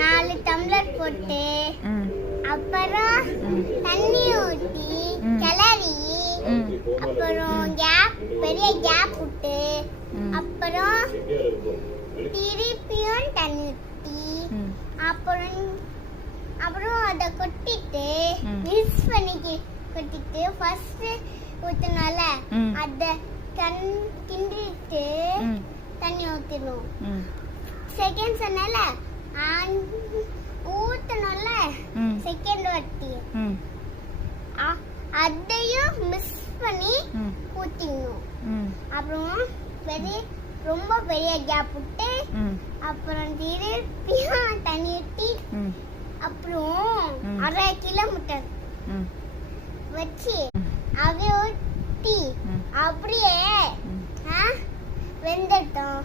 4 tumbler போட்டு அப்புறம் தண்ணி ஊத்தி கிளறி அப்புறம் பெரிய கேப் விட்டு அப்புறம் திருப்பியும் தண்ணி ஊத்தி அப்புறம் அதை கொட்டிட்டு மிக்ஸ் பண்ணி கொட்டிட்டு ஃபர்ஸ்ட் ஊத்தினால அத கிண்டிட்டு தண்ணி ஊத்தணும். செகண்ட் சொன்னால ஊத்தணும்ல செகண்ட் வாட்டி அதையும் மிக்ஸ் பண்ணி ஊத்திடணும். அப்புறம் ரொம்ப பெரிய கேப் விட்டு அப்புறம் திருப்பியும் தண்ணி ஊத்தி அப்புறம் 1/2 கிலோ முட்டை வச்சு அப்படியே ஊத்தி அப்படியே வெந்துட்டோம்.